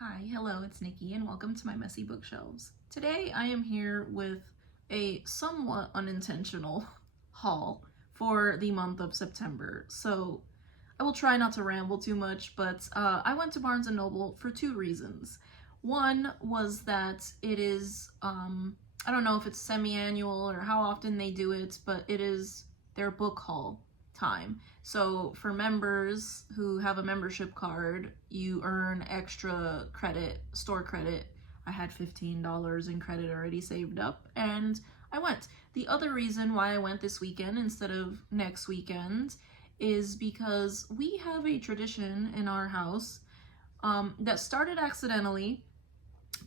Hi, hello, it's Nikki, and welcome to my messy bookshelves. Today I am here with a somewhat unintentional haul for the month of September. So I will try not to ramble too much, but I went to Barnes & Noble for two reasons. One was that it is, I don't know if it's semi-annual or how often they do it, but it is their book haul time. So for members who have a membership card, you earn extra credit, store credit. I had $15 in credit already saved up, and I went. The other reason why I went this weekend instead of next weekend is because we have a tradition in our house that started accidentally,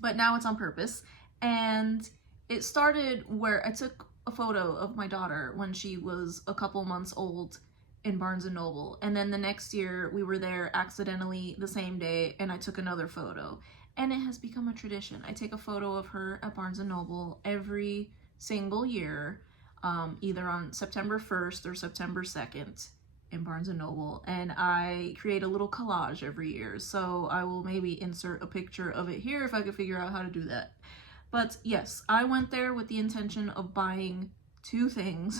but now it's on purpose. And it started where I took a photo of my daughter when she was a couple months old in Barnes & Noble, and then the next year we were there accidentally the same day and I took another photo, and it has become a tradition. I take a photo of her at Barnes & Noble every single year, either on September 1st or September 2nd in Barnes & Noble, and I create a little collage every year, so I will maybe insert a picture of it here if I could figure out how to do that. But yes, I went there with the intention of buying two things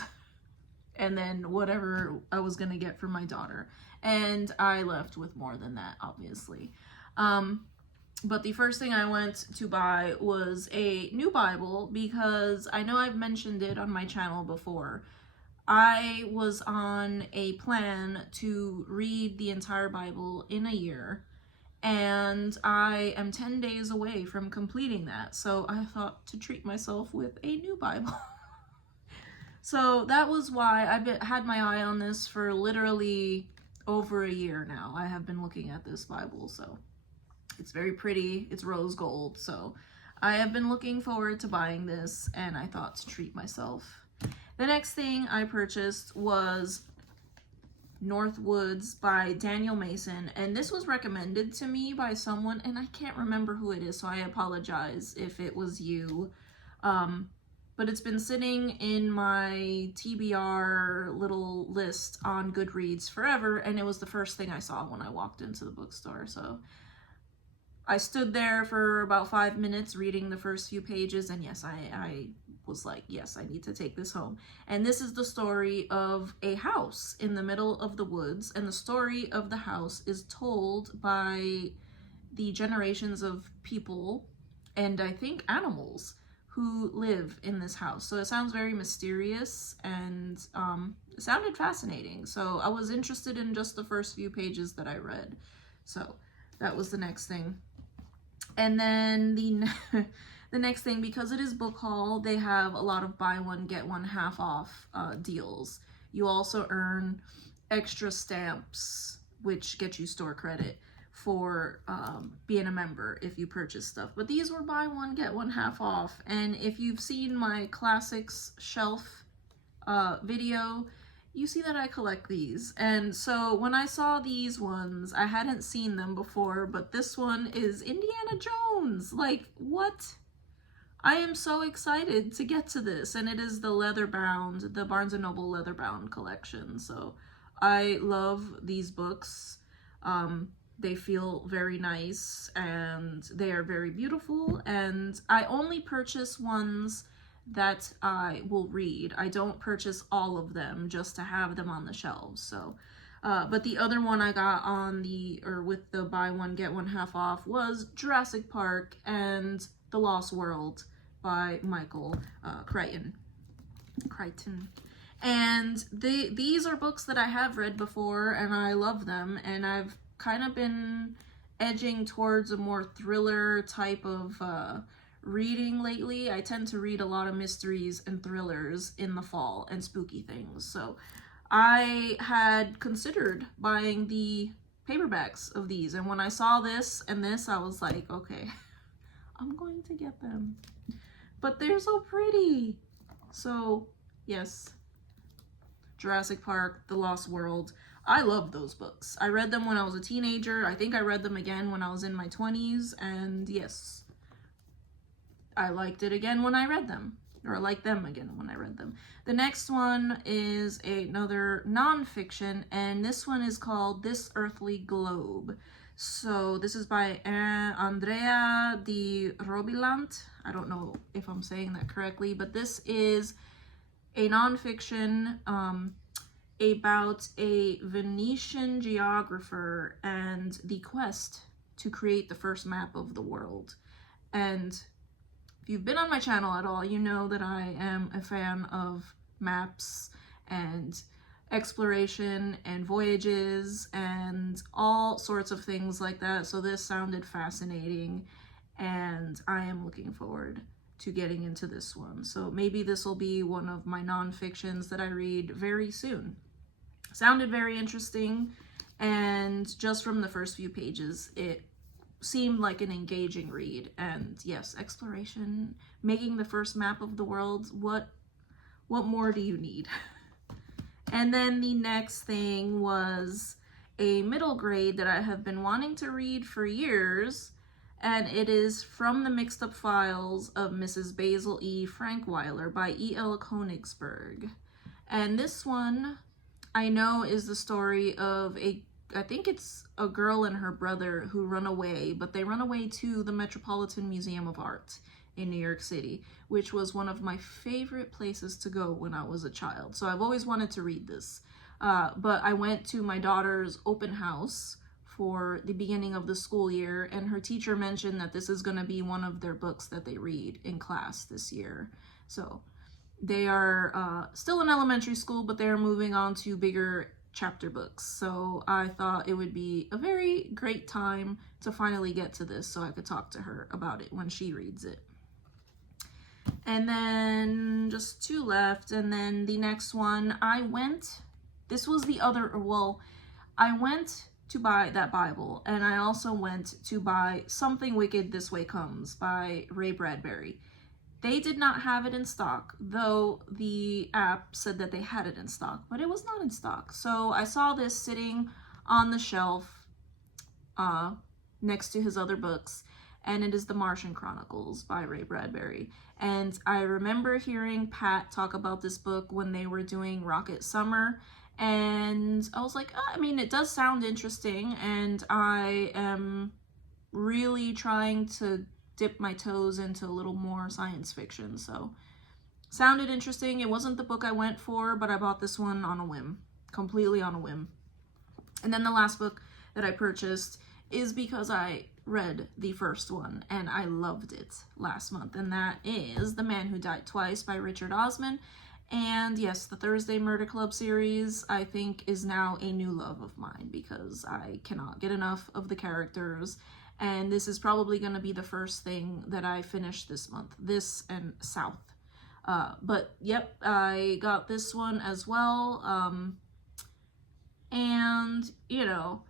and then whatever I was gonna get for my daughter. And I left with more than that, obviously. But the first thing I went to buy was a new Bible, because I know I've mentioned it on my channel before. I was on a plan to read the entire Bible in a year, and I am 10 days away from completing that. So I thought to treat myself with a new Bible. So that was why I've had my eye on this for literally over a year now. I have been looking at this Bible, so it's very pretty. It's rose gold, so I have been looking forward to buying this, and I thought to treat myself. The next thing I purchased was Northwoods by Daniel Mason, and this was recommended to me by someone, and I can't remember who it is, so I apologize if it was you. But it's been sitting in my TBR little list on Goodreads forever, and it was the first thing I saw when I walked into the bookstore. So I stood there for about 5 minutes reading the first few pages, and yes, I was like, yes, I need to take this home. And this is the story of a house in the middle of the woods, and the story of the house is told by the generations of people, and I think animals, who live in this house. So it sounds very mysterious, and it sounded fascinating. So I was interested in just the first few pages that I read. So that was the next thing. And then the next thing, because it is book haul, they have a lot of buy one, get one half off deals. You also earn extra stamps, which get you store credit for being a member if you purchase stuff. But these were buy one, get one half off. And if you've seen my classics shelf video, you see that I collect these. And so when I saw these ones, I hadn't seen them before, but this one is Indiana Jones. Like, what? I am so excited to get to this, and it is the leather-bound, the Barnes & Noble leather-bound collection. So I love these books. They feel very nice, and they are very beautiful, and I only purchase ones that I will read. I don't purchase all of them just to have them on the shelves. So but the other one I got on with the buy one get one half off was Jurassic Park and The Lost World by Michael Kryon. And these are books that I have read before, and I love them, and I've kind of been edging towards a more thriller type of reading lately. I tend to read a lot of mysteries and thrillers in the fall and spooky things. So I had considered buying the paperbacks of these, and when I saw this and this, I was like, okay, I'm going to get them. But they're so pretty. So yes, Jurassic Park, The Lost World. I love those books. I read them when I was a teenager. I think I read them again when I was in my 20s, and yes, I liked it again when I read them, or I liked them again when I read them. The next one is another nonfiction, and this one is called This Earthly Globe. So this is by Andrea Di Robilant. I don't know if I'm saying that correctly, but this is a nonfiction about a Venetian geographer and the quest to create the first map of the world. And if you've been on my channel at all, you know that I am a fan of maps and exploration and voyages and all sorts of things like that. So this sounded fascinating, and I am looking forward to getting into this one. So maybe this will be one of my nonfictions that I read very soon. Sounded very interesting, and just from the first few pages, it seemed like an engaging read. And yes, exploration, making the first map of the world, what more do you need? And then the next thing was a middle grade that I have been wanting to read for years, and it is From the Mixed Up Files of Mrs. Basil E. Frankweiler by E.L. Konigsberg. And this one I know is the story of I think it's a girl and her brother who run away, but they run away to the Metropolitan Museum of Art in New York City, which was one of my favorite places to go when I was a child. So I've always wanted to read this. But I went to my daughter's open house for the beginning of the school year, and her teacher mentioned that this is going to be one of their books that they read in class this year. So they are still in elementary school, but they're moving on to bigger chapter books. So I thought it would be a very great time to finally get to this so I could talk to her about it when she reads it. And then just two left. And then the next one, I went to buy that Bible, and I also went to buy Something Wicked This Way Comes by Ray Bradbury. They did not have it in stock, though the app said that they had it in stock, but it was not in stock. So I saw this sitting on the shelf next to his other books, and it is The Martian Chronicles by Ray Bradbury. And I remember hearing Pat talk about this book when they were doing Rocket Summer, and I was like, I mean, it does sound interesting, and I am really trying to dip my toes into a little more science fiction. So sounded interesting. It wasn't the book I went for, but I bought this one on a whim, completely on a whim. And then the last book that I purchased is because I read the first one and I loved it last month, and that is The Man Who Died Twice by Richard Osman. And yes, the Thursday Murder Club series, I think, is now a new love of mine because I cannot get enough of the characters. And this is probably going to be the first thing that I finish this month. This and South. But yep, I got this one as well. And, you know,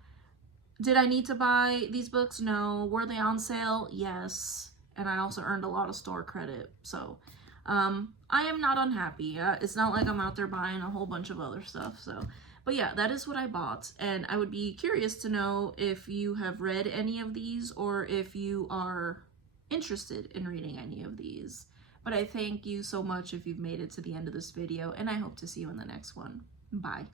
did I need to buy these books? No. Were they on sale? Yes. And I also earned a lot of store credit. So I am not unhappy. It's not like I'm out there buying a whole bunch of other stuff. So, but yeah, that is what I bought. And I would be curious to know if you have read any of these or if you are interested in reading any of these. But I thank you so much if you've made it to the end of this video, and I hope to see you in the next one. Bye.